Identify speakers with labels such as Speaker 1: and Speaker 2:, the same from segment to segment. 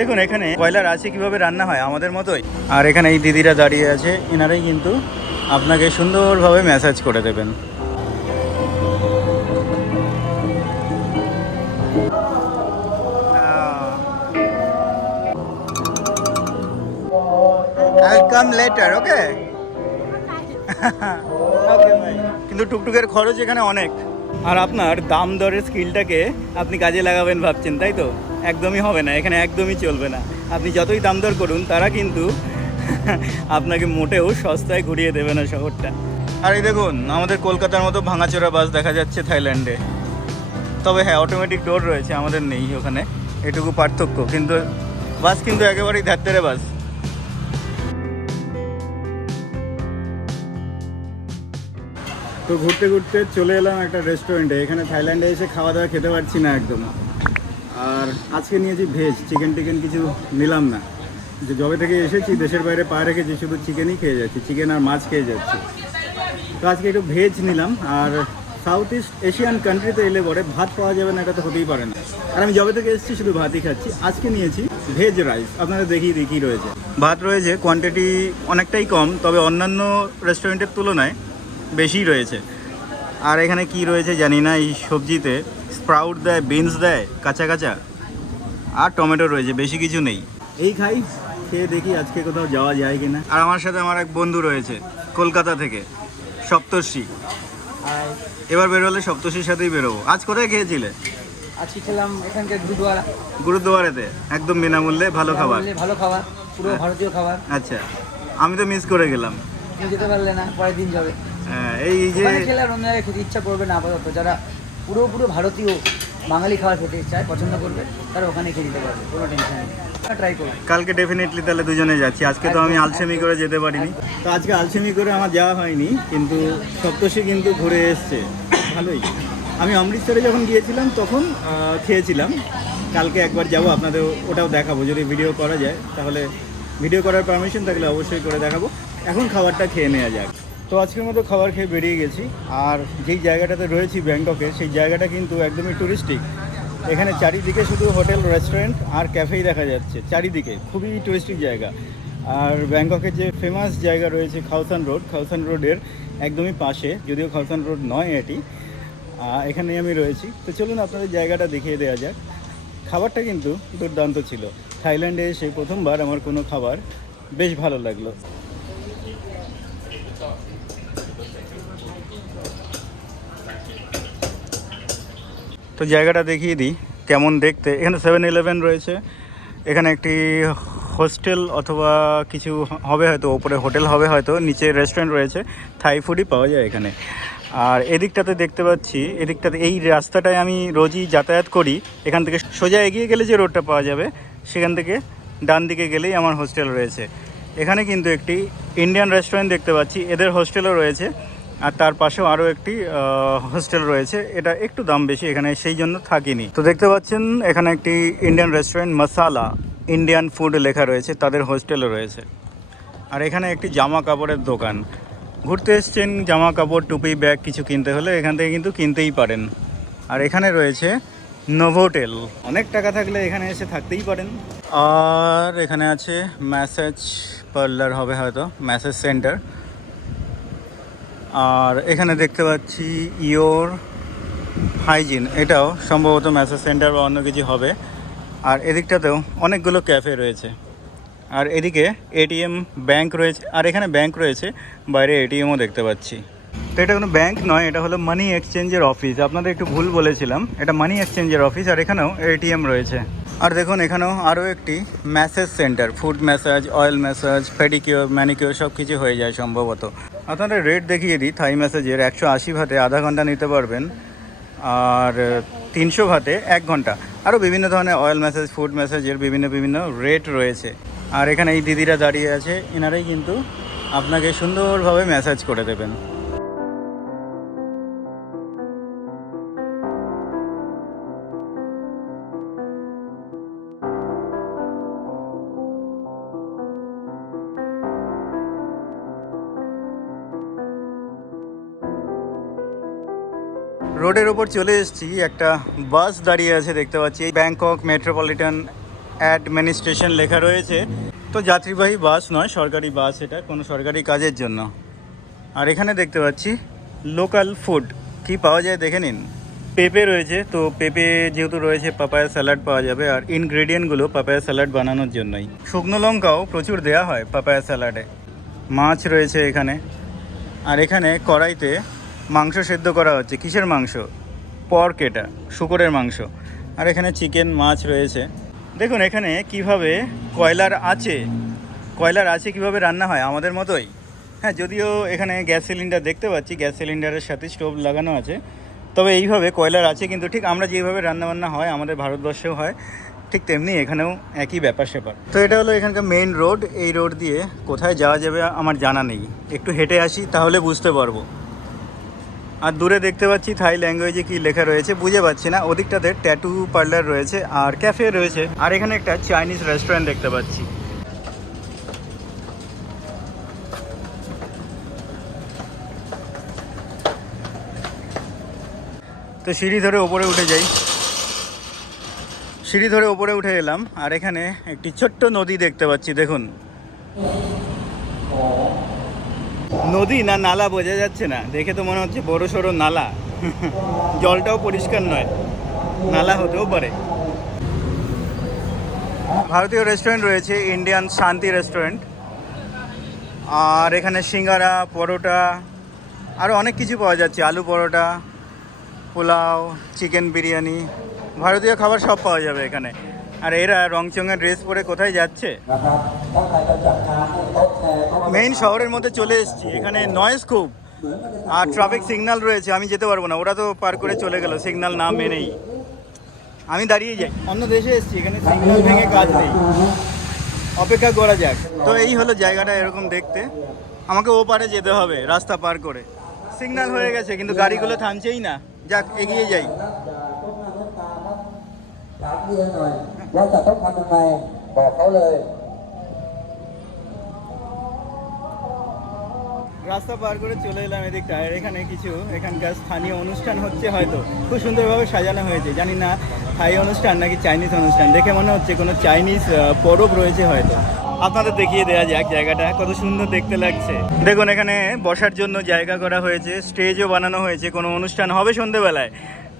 Speaker 1: দেখুন এখানে কয়লার আছে কীভাবে রান্না হয় আমাদের মতোই। আর এখানে এই দিদিরা দাঁড়িয়ে আছে এনারাই কিন্তু আপনাকে সুন্দরভাবে ম্যাসাজ করে দেবেন। Later, okay? Okay, কিন্তু টুকটুকের খরচ এখানে অনেক। আর আপনার দাম দরের স্কিলটাকে আপনি কাজে লাগাবেন ভাবছেন তাই তো? একদমই হবে না এখানে একদমই চলবে না। আপনি যতই দাম দর করুন তারা কিন্তু আপনাকে মোটেও সস্তায় ঘুরিয়ে দেবে না শহরটা। আর এই দেখুন আমাদের কলকাতার মতো ভাঙাচোরা বাস দেখা যাচ্ছে থাইল্যান্ডে। তবে হ্যাঁ অটোমেটিক ডোর রয়েছে আমাদের নেই ওখানে। এটুকু পার্থক্য কিন্তু বাস কিন্তু একেবারেই ধাত্তেরে বাস। তো ঘুরতে ঘুরতে চলে এলাম একটা রেস্টুরেন্টে এখানে থাইল্যান্ডে এসে খাওয়া দাওয়া খেতে পারছি না একদম। আর আজকে নিয়েছি ভেজ চিকেন টিকেন কিছু নিলাম না। যে জবে থেকে এসেছি, দেশের বাইরে পা রেখেছি, শুধু চিকেনই খেয়ে যাচ্ছি চিকেন আর মাছ খেয়ে যাচ্ছি। তো আজকে একটু ভেজ নিলাম, আর সাউথ ইস্ট এশিয়ান কান্ট্রিতে এলে পরে ভাত পাওয়া যাবে না, এটা তো হতেই পারে না। আর আমি জবে থেকে এসেছি, শুধু ভাতই খাচ্ছি। আজকে নিয়েছি ভেজ রাইস আপনারা দেখিয়ে দেখি রয়েছে। ভাত রয়েছে কোয়ান্টিটি অনেকটাই কম, তবে অন্যান্য রেস্টুরেন্টের তুলনায় বেশিই রয়েছে। আর এখানে কি রয়েছে জানি না, এই সবজিতে। স্প্রাউট দেয় বিনস দেয় কাঁচা কাঁচা আর টমেটো রয়েছে বেশি কিছু নেই। এই খাই খেয়ে দেখি আজকে কোথাও যাওয়া যায় কিনা। আর আমার সাথে আমার এক বন্ধু রয়েছে কলকাতা থেকে সপ্তর্ষি। এবার বেরোলে সপ্তর্ষির সাথেই বেরোবো। আজ কোথায় খেয়েছিলে?
Speaker 2: আজকে খেলাম এখানকার গুরুদুয়ারা।
Speaker 1: গুরুদুয়ারেতে একদম বিনামূল্যে ভালো খাবার।
Speaker 2: ভালো খাবার পুরো ভারতীয় খাবার।
Speaker 1: আচ্ছা আমি তো মিস করে গেলাম।
Speaker 2: যেতে পারলে না পরের দিন যাবে।
Speaker 1: হ্যাঁ, এই যে
Speaker 2: খেলে আর অন্য খেতে ইচ্ছা করবে না আপাতত যারা পুরো পুরো ভারতীয় বাঙালি খাবার খেতে চায় পছন্দ করবে তারা ওখানে খেয়ে নিতে পারবে কোনো টেনশন নেই। ট্রাই করবে।
Speaker 1: কালকে ডেফিনেটলি তাহলে দুজনে যাচ্ছি আজকে তো আমি আলসেমি করে যেতে পারিনি। তো আজকে আলসেমি করে আমার যাওয়া হয়নি কিন্তু সপ্তর্ষি কিন্তু ঘুরে এসছে ভালোই। আমি অমৃতসরে যখন গিয়েছিলাম তখন খেয়েছিলাম। কালকে একবার যাব আপনাদের ওটাও দেখাবো যদি ভিডিও করা যায় তাহলে ভিডিও করার পারমিশন থাকলে অবশ্যই করে দেখাবো। এখন খাবারটা খেয়ে নেওয়া যাক। তো আজকের মতো খাবার খেয়ে বেরিয়ে গেছি। আর যেই জায়গাটাতে রয়েছি ব্যাংককে, সেই জায়গাটা কিন্তু একদমই টুরিস্টিক এখানে চারিদিকে শুধু হোটেল রেস্টুরেন্ট আর ক্যাফেই দেখা যাচ্ছে, চারিদিকে। খুবই টুরিস্টিক জায়গা। আর ব্যাংককের যে ফেমাস জায়গা রয়েছে খাউসান রোড খাউসান রোডের একদমই পাশে, যদিও খাউসান রোড নয় এটি। এখানেই আমি রয়েছি। তো চলুন আপনাদের জায়গাটা দেখিয়ে দেওয়া যাক। খাবারটা কিন্তু দুর্দান্ত ছিল। থাইল্যান্ডে এসে প্রথমবার আমার কোনো খাবার বেশ ভালো লাগল। তো জায়গাটা দেখিয়ে দিই, কেমন দেখতে। এখানে সেভেন ইলেভেন রয়েছে। এখানে একটি হোস্টেল অথবা কিছু হবে হয়তো, ওপরে হোটেল হবে হয়তো, নিচে রেস্টুরেন্ট রয়েছে, থাই ফুডই পাওয়া যায় এখানে। আর এদিকটাতে দেখতে পাচ্ছি, এদিকটাতে এই রাস্তাটায় আমি রোজই যাতায়াত করি। এখান থেকে সোজা এগিয়ে গেলে যে রোডটা পাওয়া যাবে, সেখান থেকে ডান দিকে গেলেই আমার হোস্টেল রয়েছে। এখানে কিন্তু একটি ইন্ডিয়ান রেস্টুরেন্ট দেখতে পাচ্ছি, এদের হোস্টেলও রয়েছে। আর তার পাশেও আরও একটি হোস্টেল রয়েছে। এটা একটু দাম বেশি, এখানে সেই জন্য থাকিনি। তো দেখতে পাচ্ছেন, এখানে একটি Indian restaurant masala Indian food লেখা রয়েছে, তাদের হোস্টেলও রয়েছে। আর এখানে একটি জামা কাপড়ের দোকান। ঘুরতে এসছেন, জামা কাপড়, টুপি, ব্যাগ কিছু কিনতে হলে এখান থেকে কিন্তু কিনতেই পারেন। আর এখানে রয়েছে নোভোটেল অনেক টাকা থাকলে এখানে এসে থাকতেই পারেন। আর এখানে আছে ম্যাসেজ পার্লার হবে হয়তো, ম্যাসেজ সেন্টার। আর এখানে দেখতে পাচ্ছি ইয়োর হাইজিন। এটাও সম্ভবত ম্যাসাজ সেন্টার বা অন্য কিছু হবে। আর এদিকটাতেও অনেকগুলো ক্যাফে রয়েছে। আর এদিকে এটিএম ব্যাংক রয়েছে। আর এখানে ব্যাংক রয়েছে। বাইরে এটিএমও দেখতে পাচ্ছি। তো এটা কোনো ব্যাংক নয়, এটা হলো মানি এক্সচেঞ্জের অফিস। আপনাদের একটু ভুল বলেছিলাম। এটা মানি এক্সচেঞ্জের অফিস আর এখানেও এটিএম রয়েছে। আর দেখুন, এখানেও আরও একটি massage centre. Foot massage, oil massage, pedicure, manicure সব কিছু হয়ে যায় সম্ভবত। আপনাদের রেট দেখিয়ে দিই থাই ম্যাসাজের একশো আশি ভাতে আধা ঘণ্টা নিতে পারবেন, আর, তিনশো ভাতে এক ঘণ্টা। আরও বিভিন্ন ধরনের অয়েল ম্যাসাজ ফুড ম্যাসাজের বিভিন্ন বিভিন্ন রেট রয়েছে। আর এখানে এই দিদিরা দাঁড়িয়ে আছে, এনারাই কিন্তু আপনাকে সুন্দরভাবে ম্যাসাজ করে দেবেন। রোডের চলে এসেছি। একটা বাস দাঁড়িয়ে আছে দেখতে পাচ্ছি। ব্যাংকক মেট্রোপলিটন অ্যাডমিনিস্ট্রেশন লেখা রয়েছে। তো যাত্রীবাহী বাস নয়, সরকারি বাস এটা, কোনো সরকারি কাজের জন্য। আর এখানে দেখতে পাচ্ছি লোকাল ফুড কি পাওয়া যায় দেখে নিন। পেঁপে রয়েছে, তো পেঁপে যেহেতু রয়েছে পাপায়া স্যালাড পাওয়া যাবে। আর ইনগ্রেডিয়েন্টগুলো পাপায়া স্যালাড বানানোর জন্যই। শুকনো লঙ্কাও প্রচুর দেওয়া হয় পাপায়া স্যালাডে মাছ রয়েছে এখানে। আর এখানে কড়াইতে মাংস সেদ্ধ করা হচ্ছে। কিসের মাংস? পর্ক এটা, শুকরের মাংস। আর এখানে চিকেন মাছ রয়েছে। দেখুন, এখানে কীভাবে কয়লার আছে কয়লার আছে কীভাবে রান্না হয় আমাদের মতোই। হ্যাঁ যদিও এখানে গ্যাস সিলিন্ডার দেখতে পাচ্ছি, গ্যাস সিলিন্ডারের সাথে স্টোভ লাগানো আছে। তবে এইভাবে কয়লার আছে কিন্তু ঠিক আমরা যেভাবে রান্নাবান্না হয়, আমাদের ভারতবর্ষেও হয়, ঠিক তেমনি এখানেও একই ব্যাপার স্যাপার। তো এটা হলো এখানকার মেইন রোড এই রোড দিয়ে কোথায় যাওয়া যাবে আমার জানা নেই। একটু হেঁটে আসি, তাহলে বুঝতে পারব। আর দূরে দেখতে পাচ্ছি থাই ল্যাঙ্গুয়েজে কি লেখা রয়েছে, বুঝে পাচ্ছি না। ওদিকটাতে ট্যাটু পার্লার রয়েছে আর ক্যাফে রয়েছে। আর এখানে একটা চাইনিজ রেস্টুরেন্ট দেখতে পাচ্ছি। তো সিঁড়ি ধরে ওপরে উঠে যাই। সিঁড়ি ধরে ওপরে উঠে এলাম আর এখানে একটি ছোট্ট নদী দেখতে পাচ্ছি, দেখুন। নদী না নালা বোঝা যাচ্ছে না। দেখে তো মনে হচ্ছে বড় সড়ো নালা। জলটাও পরিষ্কার নয়। নালা হতেও পারে। ভারতীয় রেস্টুরেন্ট রয়েছে ইন্ডিয়ান শান্তি রেস্টুরেন্ট আর এখানে সিঙ্গারা, পরোটা আরও অনেক কিছু পাওয়া যাচ্ছে। আলু পরোটা, পোলাও চিকেন বিরিয়ানি। ভারতীয় খাবার সব পাওয়া যাবে এখানে। আর এরা রংচঙের ড্রেস পরে কোথায় যাচ্ছে? মেইন শহরের মধ্যে চলে এসছি। এখানে নয়েস খুব। আর ট্রাফিক সিগনাল রয়েছে, আমি যেতে পারব না। ওরা তো পার করে চলে গেল সিগনাল না মেনেই। আমি দাঁড়িয়ে যাই। অন্য দেশে এসছি, এখানে সিগনাল ভেঙে কাজ নেই। অপেক্ষা করা যাক। তো এই হলো জায়গাটা এরকম দেখতে। আমাকে ও পারে যেতে হবে, রাস্তা পার করে। সিগনাল হয়ে গেছে, কিন্তু গাড়িগুলো থামছেই না। যাক, এগিয়ে যাই।
Speaker 3: เมียหน่อยว่าจะต้องทำยังไงบอกเขาเลย
Speaker 1: রাস্তা পার করে চলে এলাম এদিকটা আর এখানে কিছু এখানকার স্থানীয় অনুষ্ঠান হচ্ছে হয়তো খুব সুন্দরভাবে সাজানো হয়েছে জানি না থাই অনুষ্ঠান নাকি চাইনিজ অনুষ্ঠান দেখে মনে হচ্ছে কোনো চাইনিজ আহ, পরব রয়েছে হয়তো আপনাদের দেখিয়ে দেওয়া যাক জায়গাটা কত সুন্দর দেখতে লাগছে দেখুন এখানে বসার জন্য জায়গা করা হয়েছে স্টেজও বানানো হয়েছে কোনো অনুষ্ঠান হবে সন্ধেবেলায়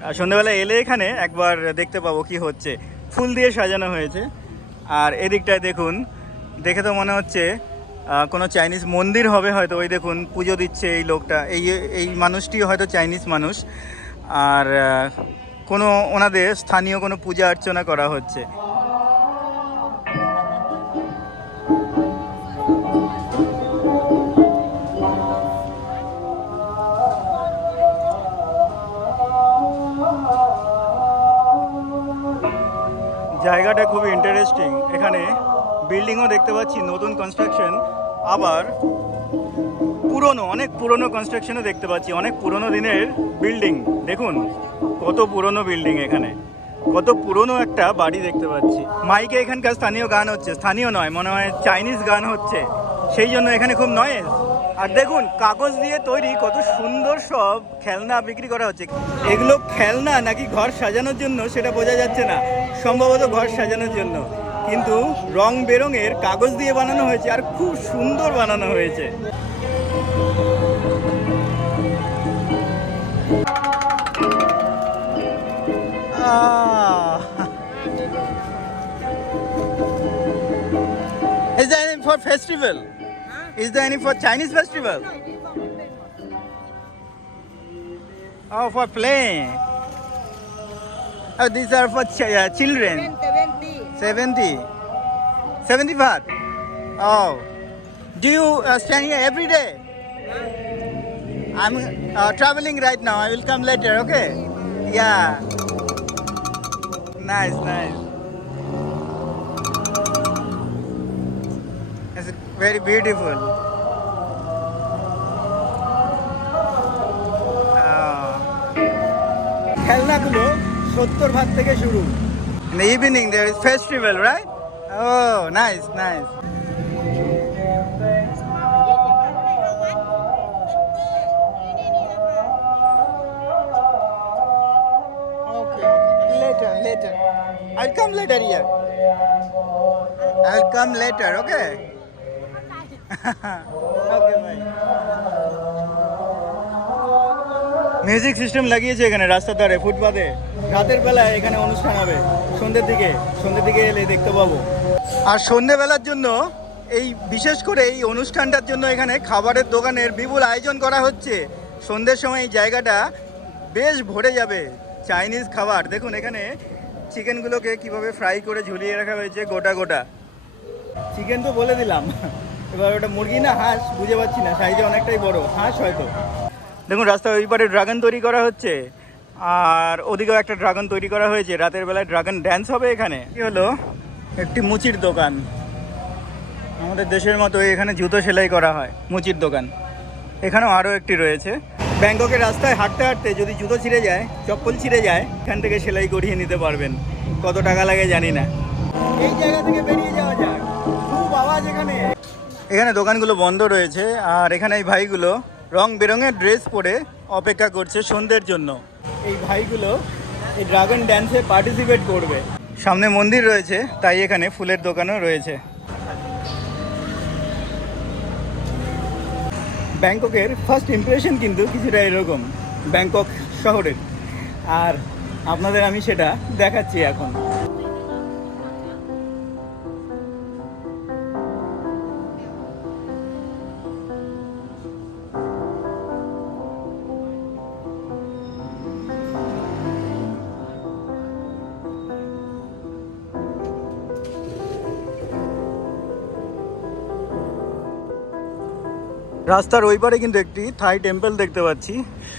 Speaker 1: আর সন্ধেবেলায় এলে এখানে একবার দেখতে পাবো কি হচ্ছে ফুল দিয়ে সাজানো হয়েছে। আর এদিকটায় দেখুন, দেখে তো মনে হচ্ছে কোনো চাইনিজ মন্দির হবে হয়তো। ওই দেখুন, পুজো দিচ্ছে এই লোকটা। এই এই মানুষটিও হয়তো চাইনিজ মানুষ। আর কোনো ওনাদের স্থানীয় কোনো পূজা অর্চনা করা হচ্ছে। জায়গাটা খুবই ইন্টারেস্টিং এখানে বিল্ডিংও দেখতে পাচ্ছি, নতুন কনস্ট্রাকশন আবার পুরনো, অনেক পুরনো কনস্ট্রাকশনও দেখতে পাচ্ছি, অনেক পুরনো দিনের বিল্ডিং দেখুন, কত পুরনো বিল্ডিং এখানে। কত পুরনো একটা বাড়ি দেখতে পাচ্ছি। মাইকে এখানকার স্থানীয় গান হচ্ছে। স্থানীয় নয়, মনে হয় চাইনিজ গান হচ্ছে। সেই জন্য এখানে খুব নয়েজ আর দেখুন, কাগজ দিয়ে তৈরি কত সুন্দর সব খেলনা বিক্রি করা হচ্ছে। এগুলো খেলনা নাকি ঘর সাজানোর জন্য সেটা বোঝা যাচ্ছে না। সম্ভবত ঘর সাজানোর জন্য। কিন্তু রং বেরঙের কাগজ দিয়ে বানানো হয়েছে আর খুব সুন্দর বানানো হয়েছে। festival? Is there any for Chinese festival? Oh, for playing. Oh, these are for ch- uh, children. 70. 70 baht. Oh. Do you uh, stand here every day? I'm uh, traveling right now. I will come later, okay? Yeah. Nice, nice. Very beautiful. Ah. খেলনাগুলো সত্তর ভাগ থেকে শুরু In the evening there is festival, right? Oh, nice, nice. Okay, later, later. I'll come later here. I'll come later, okay? Music system লাগিয়েছে এখানে, রাস্তার ধারে, ফুটপাতে। রাতের বেলায় এখানে অনুষ্ঠান হবে। সন্ধ্যের দিকে সন্ধ্যের দিকে এলে দেখতে পাবো। আর সন্ধ্যেবেলার জন্য এই, বিশেষ করে এই অনুষ্ঠানটার জন্য এখানে খাবারের দোকানের বিপুল আয়োজন করা হচ্ছে। সন্ধ্যের সময় এই জায়গাটা বেশ ভরে যাবে। চাইনিজ খাবার। দেখুন, এখানে চিকেনগুলোকে কীভাবে ফ্রাই করে ঝুলিয়ে রাখা হয়েছে গোটা গোটা। চিকেন তো বলে দিলাম। এবার ওটা মুরগি না হাঁস, বুঝে পাচ্ছি না সাইজে অনেকটাই বড়, হাঁস হয়তো। দেখুন রাস্তার ওই পারে ড্রাগন তৈরি করা হচ্ছে, আর ওদিকেও একটা ড্রাগন তৈরি করা হয়েছে, রাতের বেলায় ড্রাগন ড্যান্স হবে এখানে। কি হলো? একটি মুচির দোকান। আমাদের দেশের মতো এখানে জুতো সেলাই করা হয়, মুচির দোকান। এখানেও আরও একটি রয়েছে। ব্যাংককের রাস্তায় হাঁটতে হাঁটতে যদি জুতো ছিঁড়ে যায়, চপ্পল ছিঁড়ে যায়, এখান থেকে সেলাই করিয়ে নিতে পারবেন। কত টাকা লাগে জানি না। এই জায়গা থেকে বেরিয়ে যাওয়া যাক। খুব আওয়াজ এখানে। এখানে দোকানগুলো বন্ধ রয়েছে, আর এখানে এই ভাইগুলো রং বেরঙের ড্রেস পরে অপেক্ষা করছে সন্ধ্যের জন্য। এই ভাইগুলো এই ড্রাগন ড্যান্সে পার্টিসিপেট করবে। সামনে মন্দির রয়েছে, তাই এখানে ফুলের দোকানও রয়েছে। ব্যাংককের ফার্স্ট ইমপ্রেশন কিন্তু কিছুটা এরকম, ব্যাংকক শহরের। আর আপনাদের আমি সেটা দেখাচ্ছি এখন। রাস্তার ওই পারে কিন্তু একটি থাই টেম্পল দেখতে পাচ্ছি।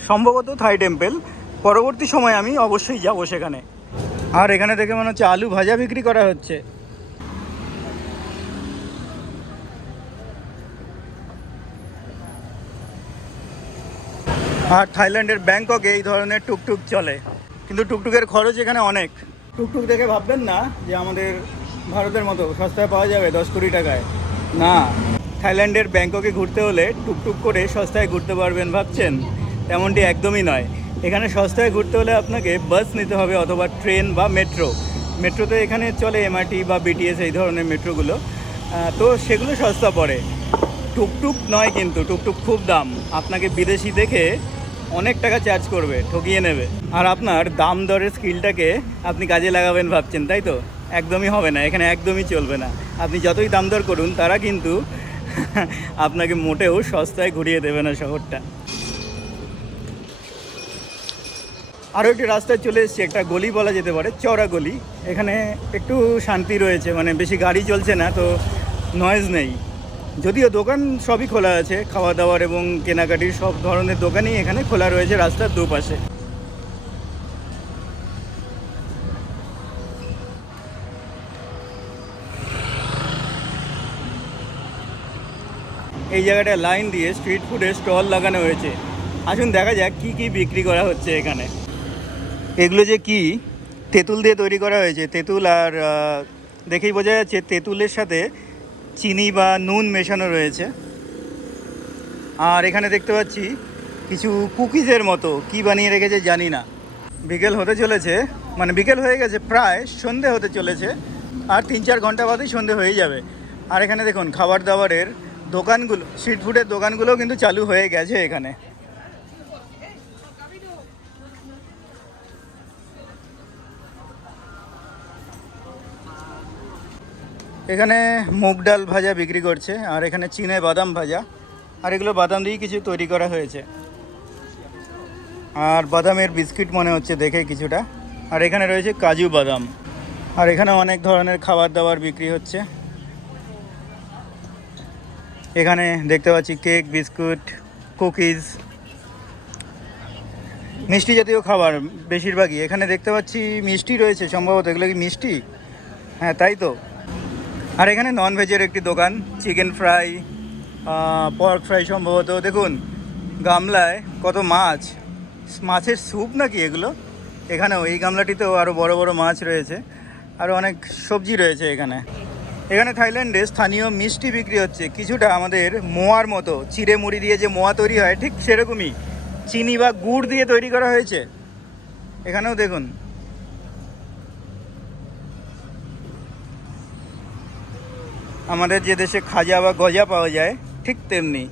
Speaker 1: সম্ভবত থাই টেম্পল। পরবর্তী সময় আমি অবশ্যই যাব সেখানে। আর এখানে দেখে মনে হচ্ছে আলু ভাজা বিক্রি করা হচ্ছে। আর থাইল্যান্ডের ব্যাংককে এই ধরনের টুকটুক চলে। কিন্তু টুকটুকের খরচ এখানে অনেক। টুকটুক দেখে ভাববেন না যে আমাদের ভারতের মতো সস্তায় পাওয়া যাবে দশ কোটি টাকায়। না। থাইল্যান্ডের ব্যাংককে ঘুরতে হলে টুকটুক করে সস্তায় ঘুরতে পারবেন ভাবছেন? তেমনটি একদমই নয়। এখানে সস্তায় ঘুরতে হলে আপনাকে বাস নিতে হবে অথবা ট্রেন বা মেট্রো। মেট্রোতে এখানে চলে এমআরটি বা বিটিএস এই ধরনের মেট্রোগুলো। তো সেগুলো সস্তা পড়ে। টুকটুক নয় কিন্তু, টুকটুক খুব দাম। আপনাকে বিদেশি দেখে অনেক টাকা চার্জ করবে, ঠকিয়ে নেবে। আর আপনার দাম দরের স্কিলটাকে আপনি কাজে লাগাবেন ভাবছেন, তাই তো? একদমই হবে না, এখানে একদমই চলবে না। আপনি যতই দাম দর করুন, তারা কিন্তু আপনাকে মোটেও সস্তায় ঘুরিয়ে দেবে না শহরটা। আরও একটি রাস্তায় চলে এসেছি, একটা গলি বলা যেতে পারে, চওড়া গলি। এখানে একটু শান্তি রয়েছে মানে বেশি গাড়ি চলছে না, তো নয়েজ নেই। যদিও দোকান সবই খোলা আছে, খাওয়া দাওয়ার এবং কেনাকাটির সব ধরনের দোকানই এখানে খোলা রয়েছে রাস্তার দুপাশে। এই জায়গাটা লাইন দিয়ে স্ট্রিট ফুডের স্টল লাগানো হয়েছে। আসুন দেখা যাক কি কি বিক্রি করা হচ্ছে এখানে। এগুলো যে কি, তেঁতুল দিয়ে তৈরি করা হয়েছে। তেঁতুল আর দেখেই বোঝা যাচ্ছে তেঁতুলের সাথে চিনি বা নুন মেশানো রয়েছে। আর এখানে দেখতে পাচ্ছি কিছু কুকিজের মতো। কি বানিয়ে রেখেছে জানি না। বিকেল হতে চলেছে। মানে বিকেল হয়ে গেছে প্রায়, সন্ধে হতে চলেছে। আর তিন চার ঘণ্টা বাদেই সন্ধে হয়ে যাবে। আর এখানে দেখুন, খাবার দাবারের দোকানগুলো স্ট্রিট ফুডের দোকানগুলোও কিন্তু চালু হয়ে গেছে এখানে। এখানে মুগ ডাল ভাজা বিক্রি করছে, আর এখানে চিনে বাদাম ভাজা, আর এগুলো বাদাম দিয়েই কিছু তৈরি করা হয়েছে। আর বাদামের বিস্কিট মনে হচ্ছে দেখে কিছুটা। আর এখানে রয়েছে কাজু বাদাম, আর এখানে অনেক ধরনের খাবার দাবার বিক্রি হচ্ছে। এখানে দেখতে পাচ্ছি কেক, বিস্কুট, কুকিজ, মিষ্টি জাতীয় খাবার বেশিরভাগই। এখানে দেখতে পাচ্ছি মিষ্টি রয়েছে সম্ভবত। এগুলো কি মিষ্টি? হ্যাঁ তাই তো। আর এখানে নন ভেজের একটি দোকান চিকেন ফ্রাই পর্ক ফ্রাই সম্ভবত। দেখুন, গামলায় কত মাছ। মাছের স্যুপ নাকি এগুলো? এখানেও, এই গামলাটিতেও আরও বড় বড় মাছ রয়েছে। আর অনেক সবজি রয়েছে এখানে। এখানে থাইল্যান্ডে স্থানীয় মিষ্টি বিক্রি হচ্ছে। কিছুটা আমাদের মোয়ার মতো। চিড়ে মুড়ি দিয়ে যে মোয়া তৈরি হয়, ঠিক সেরকমই। চিনি বা গুড় দিয়ে তৈরি করা হয়েছে। এখানেও দেখুন। আমাদের যে দেশে খাজা বা গজা পাওয়া যায়, ঠিক তেমনি।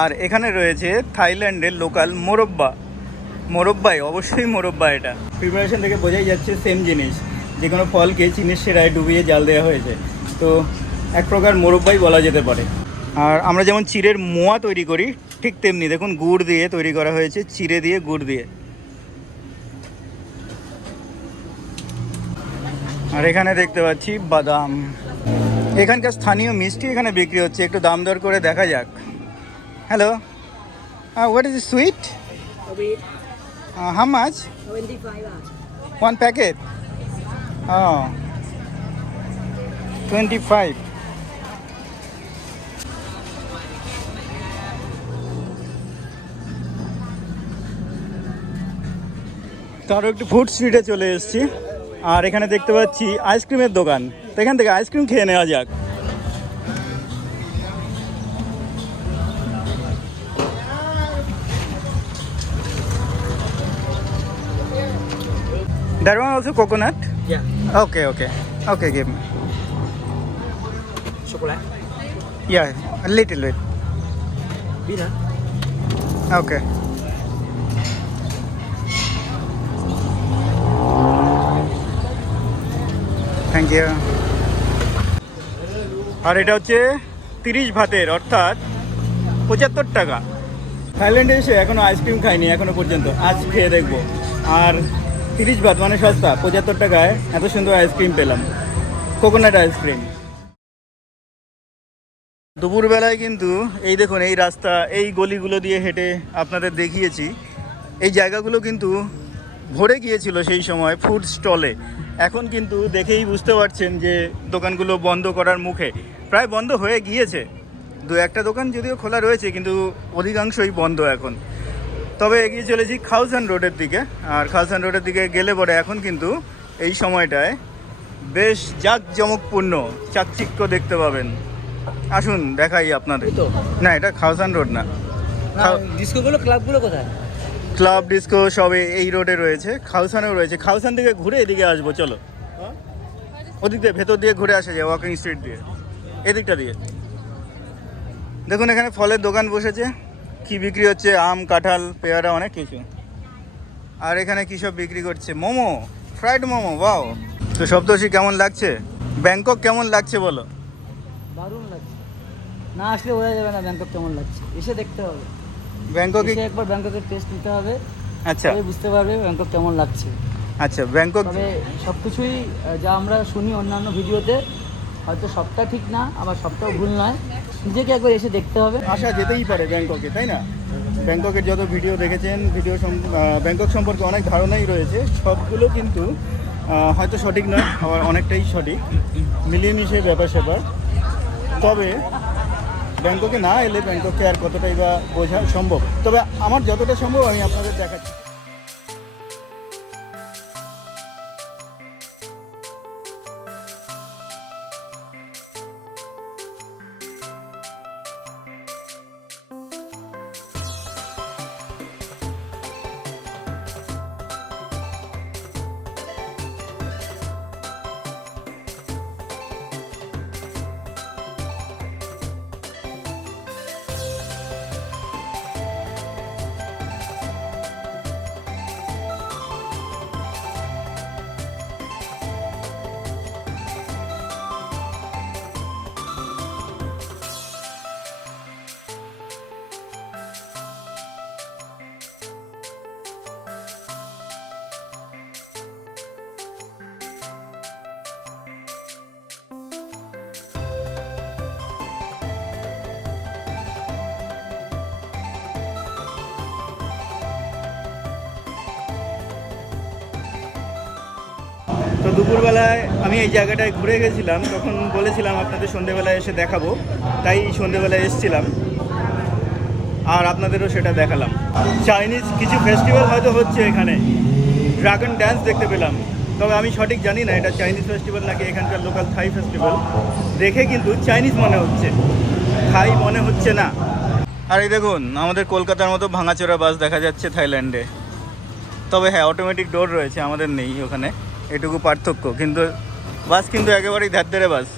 Speaker 1: আর এখানে রয়েছে থাইল্যান্ডের লোকাল মোরব্বা। মোরব্বাই, অবশ্যই মোরব্বা এটা। প্রিপারেশন থেকে বোঝাই যাচ্ছে সেম জিনিস। যে কোনো ফলকে চিনির সেরায় ডুবিয়ে জাল দেওয়া হয়েছে। তো এক প্রকার মোরব্বাই বলা যেতে পারে। আর আমরা যেমন চিড়ের মোয়া তৈরি করি ঠিক তেমনি দেখুন গুড় দিয়ে তৈরি করা হয়েছে চিড়ে দিয়ে গুড় দিয়ে। আর এখানে দেখতে পাচ্ছি বাদাম। এখানকার স্থানীয় মিষ্টি এখানে বিক্রি হচ্ছে একটু দাম দর করে দেখা যাক। Hello what is sweet how much one packet ও টোয়েন্টি ফাইভ তারও একটু ফুড স্ট্রিটে চলে এসেছি। আর এখানে দেখতে পাচ্ছি আইসক্রিমের দোকান। এখান থেকে আইসক্রিম খেয়ে নেওয়া যাক। That one coconut?
Speaker 2: Yeah.
Speaker 1: Okay, okay. Okay, give me.
Speaker 2: Chocolate.
Speaker 1: Yeah, a little bit.
Speaker 2: Peanut.
Speaker 1: Okay. Thank you আর এটা হচ্ছে তিরিশ ভাতের অর্থাৎ পঁচাত্তর টাকা থাইল্যান্ডে এসে এখনও আইসক্রিম খাইনি এখনও পর্যন্ত আজ খেয়ে দেখব আর তিরিশ ভাত মানে সস্তা, পঁচাত্তর টাকায় এত সুন্দর আইসক্রিম পেলাম। কোকোনাট আইসক্রিম দুপুরবেলায় কিন্তু এই দেখুন, এই রাস্তা, এই গলিগুলো দিয়ে হেঁটে আপনাদের দেখিয়েছি। এই জায়গাগুলো কিন্তু ভরে গিয়েছিল সেই সময় ফুড স্টলে এখন কিন্তু দেখেই বুঝতে পারছেন যে দোকানগুলো বন্ধ করার মুখে। প্রায় বন্ধ হয়ে গিয়েছে। দু একটা দোকান যদিও খোলা রয়েছে, কিন্তু অধিকাংশই বন্ধ এখন। তবে এগিয়ে চলেছি খাউসান রোডের দিকে। আর খাউসান রোডের দিকে গেলে পরে এখন কিন্তু এই সময়টায় বেশ জাঁকজমকপূর্ণ চাকচিক্য দেখতে পাবেন। আসুন দেখাই আপনাদের।
Speaker 2: তো।
Speaker 1: না এটা খাউসান রোড না।
Speaker 2: ডিস্কোগুলো ক্লাবগুলো কোথায়?
Speaker 1: ক্লাব ডিস্কো সবে এই রোডে রয়েছে খাউসানেও রয়েছে। খাউসান থেকে ঘুরে এদিকে আসব চলো। ওদিক দিয়ে ভেতর দিয়ে ঘুরে আসা যায় ওয়াকিং স্ট্রিট দিয়ে। এদিকটা দিয়ে। দেখুন এখানে ফলের দোকান বসেছে। কি বিক্রি হচ্ছে? আম কাঁঠাল পেয়ারা অনেক কিছু। আর এখানে কী সব বিক্রি করছে? মোমো ফ্রাইড মোমো বাও তো সপ্তর্ষি কেমন লাগছে? ব্যাংকক কেমন লাগছে বলো?
Speaker 2: দারুণ লাগছে। না আসলে বোঝা যাবে না ব্যাংকক কেমন লাগছে। এসে দেখতে হবে।
Speaker 1: ব্যাংককে
Speaker 2: একবার ব্যাংককের টেস্ট নিতে হবে।
Speaker 1: আচ্ছা।
Speaker 2: বুঝতে পারবে ব্যাংকক কেমন লাগছে।
Speaker 1: আচ্ছা ব্যাংকক
Speaker 2: তবে সব কিছুই যা আমরা শুনি অন্যান্য ভিডিওতে হয়তো সবটা ঠিক না আবার সবটাও ভুল নয়। নিজেকে একবার এসে দেখতে হবে।
Speaker 1: আসা যেতেই পারে ব্যাংককে, তাই না? ব্যাংককের যত ভিডিও দেখেছেন, ভিডিও ব্যাংকক সম্পর্কে অনেক ধারণাই রয়েছে। সবগুলো কিন্তু হয়তো সঠিক নয়, আবার অনেকটাই সঠিক। মিলিয়ে ব্যাপার স্যাপার। তবে ব্যাংককে না এলে ব্যাংককে আর কতটাই বা বোঝা সম্ভব? তবে আমার যতটা সম্ভব আমি আপনাদের দেখাচ্ছি। তো দুপুরবেলায় আমি এই জায়গাটায় ঘুরে গেছিলাম, তখন বলেছিলাম আপনাদের সন্ধেবেলায় এসে দেখাবো, তাই সন্ধেবেলায় এসেছিলাম। আর আপনাদেরও সেটা দেখালাম। চাইনিজ কিছু ফেস্টিভ্যাল হয়তো হচ্ছে এখানে। ড্রাগন ড্যান্স দেখতে পেলাম। তবে আমি সঠিক জানি না, এটা চাইনিজ ফেস্টিভ্যাল নাকি এখানকার লোকাল থাই ফেস্টিভ্যাল দেখে কিন্তু চাইনিজ মনে হচ্ছে। থাই মনে হচ্ছে না। আর এই দেখুন, আমাদের কলকাতার মতো ভাঙাচোরা বাস দেখা যাচ্ছে থাইল্যান্ডে তবে হ্যাঁ অটোমেটিক ডোর রয়েছে, আমাদের নেই ওখানে। এটুকু পার্থক্য কিন্তু বাস কিন্তু একেবারেই ধার ধারে বাস।